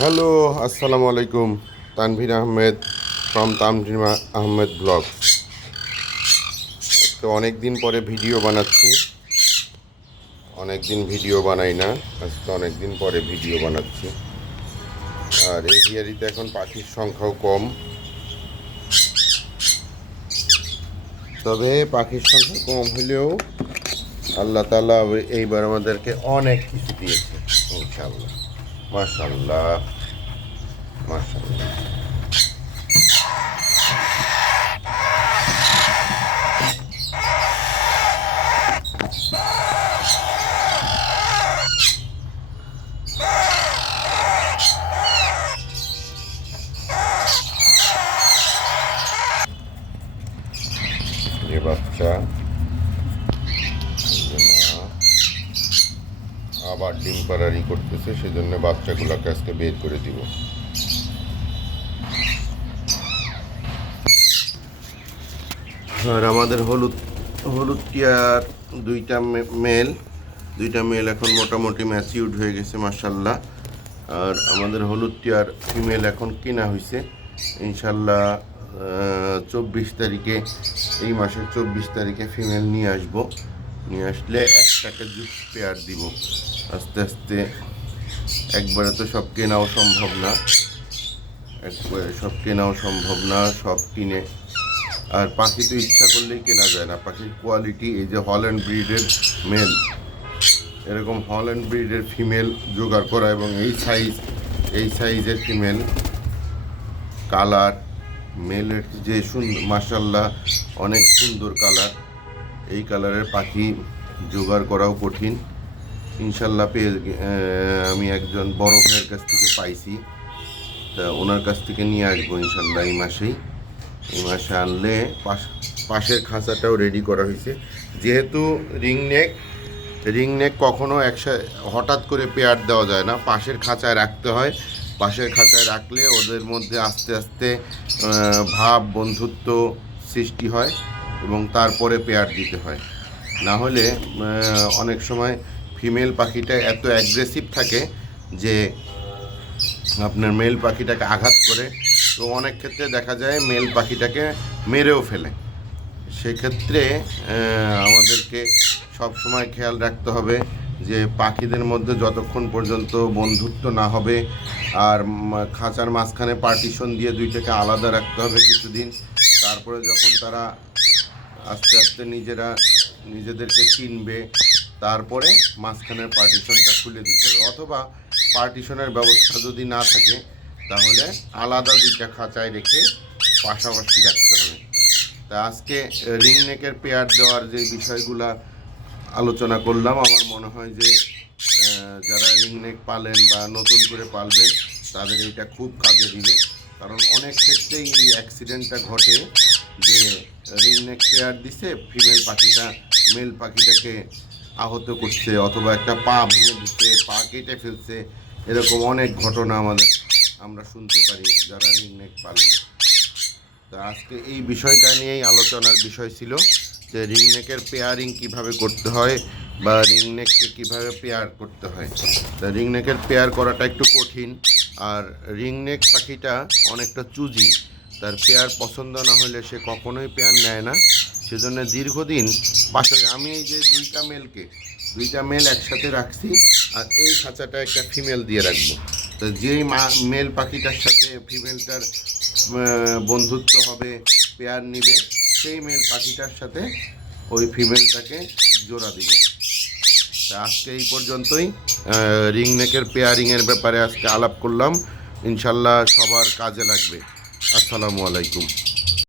Hello আসসালামু আলাইকুম Tanvir Ahmed from Tanvir Ahmed blog তো অনেক দিন পরে ভিডিও বানাচ্ছি। অনেক দিন ভিডিও বানাই না, আজকে অনেক দিন পরে ভিডিও বানাচ্ছি। আর এই এখন পাখির সংখ্যাও কম। তবে পাখির সংখ্যা কম হলেও আল্লাহ তালা এইবার আমাদেরকে অনেক কিছু দিয়েছে ইনশাল্লাহ মাশাল্লাহ মাশাল্লাহ যে বাচ্চা এই যে মা আবার ডিম পাড়ারি করতেছে, সেজন্য বাচ্চাগুলোকে আজকে বের করে দিব। আর আমাদের হলুদ হলুদ টিয়ার দুইটা মেল দুইটা মেল এখন মোটামুটি ম্যাচিউড হয়ে গেছে মার্শাল্লাহ আর আমাদের হলুদ টিয়ার ফিমেল এখন কেনা হয়েছে ইনশাল্লাহ চব্বিশ তারিখে, এই মাসের চব্বিশ তারিখে ফিমেল নিয়ে আসব। নিয়ে আসলে একটাকে জুস পেয়ার দিব। আস্তে আস্তে একবারে তো সব কেনাও সম্ভব না। একবারে সব কেনাও সম্ভব না, সব কিনে। আর পাখি তো ইচ্ছা করলেই কেনা যায় না। পাখির কোয়ালিটি এই যে হল অ্যান্ড ব্রিডের মেল এরকম হল অ্যান্ড ব্রিডের ফিমেল জোগাড় করা এবং এই সাইজ এই সাইজের ফিমেল কালার মেলের যে সুন্দর মাসাল্লাহ অনেক সুন্দর কালার এই কালারের পাখি জোগাড় করাও কঠিন। ইনশাল্লাহ পেয়ে আমি একজন বড় ভাইয়ের কাছ থেকে পাইছি। তা ওনার কাছ থেকে নিয়ে আসব ইনশাল্লাহ এই মাসেই। এই মাসে আনলে পাশ পাশের খাঁচাটাও রেডি করা হয়েছে। যেহেতু রিং নেক রিং নেক কখনও একসাথে হঠাৎ করে পেয়ার দেওয়া যায় না। পাশের খাঁচায় রাখতে হয়। পাশের খাঁচায় রাখলে ওদের মধ্যে আস্তে আস্তে ভাব, বন্ধুত্ব সৃষ্টি হয় এবং তারপরে পেয়ার দিতে হয়। না হলে অনেক সময় ফিমেল পাখিটা এত অ্যাগ্রেসিভ থাকে যে আপনার মেল পাখিটাকে আঘাত করে। তো অনেক ক্ষেত্রে দেখা যায় মেল পাখিটাকে মেরেও ফেলে। সেক্ষেত্রে আমাদেরকে সব সময় খেয়াল রাখতে হবে যে পাখিদের মধ্যে যতক্ষণ পর্যন্ত বন্ধুত্ব না হবে আর খাঁচার মাঝখানে পার্টিশন দিয়ে দুইটাকে আলাদা রাখতে হবে কিছুদিন, তারপরে যখন তারা আস্তে আস্তে নিজেরা নিজেদেরকে চিনবে তারপরে মাঝখানের পার্টিশনটা খুলে দিতে হবে। অথবা পার্টিশনের ব্যবস্থা যদি না থাকে, তাহলে আলাদা দুইটা খাঁচায় রেখে পাশাপাশি রাখতে হবে। তা আজকে রিং নেকের পেয়ার দেওয়ার যে বিষয়গুলা আলোচনা করলাম, আমার মনে হয় যে যারা রিং নেক পালেন বা নতুন করে পালবেন, তাদের এটা খুব কাজে দিবে। কারণ অনেক ক্ষেত্রেই এই অ্যাক্সিডেন্টটা ঘটে যে রিং নেক পেয়ার দিছে ফিমেল পাখিটা মেল পাখিটাকে আহত করছে, অথবা একটা পা ভেঙে দিচ্ছে, পা কেটে ফেলছে, এরকম অনেক ঘটনা আমাদের, আমরা শুনতে পারি, যারা রিং নেক পালেন। তা আজকে এই বিষয়টা নিয়েই আলোচনার বিষয় ছিল, যে রিং নেকের পেয়ারিং কীভাবে করতে হয়, বা রিং নেককে কীভাবে পেয়ার করতে হয়। তা রিং নেকের পেয়ার করাটা একটু কঠিন, আর রিং নেক পাখিটা অনেকটা চুজি, তার পেয়ার পছন্দ না হলে সে কখনোই পেয়ার নেয় না। সেজন্য দীর্ঘদিন পাশে আমি এই যে দুইটা মেলকে দুইটা মেল একসাথে রাখছি আর এই খাঁচাটা একটা ফিমেল দিয়ে রাখব। তো যেই মা মেল পাখিটার সাথে ফিমেলটার বন্ধুত্ব হবে পেয়ার নিবে, সেই মেল পাখিটার সাথে ওই ফিমেলটাকে জোড়া দিব। তা আজকে এই পর্যন্তই রিং নেকের পেয়ারিংয়ের ব্যাপারে আজকে আলাপ করলাম। ইনশাল্লাহ সবার কাজে লাগবে। আসসালামু আলাইকুম।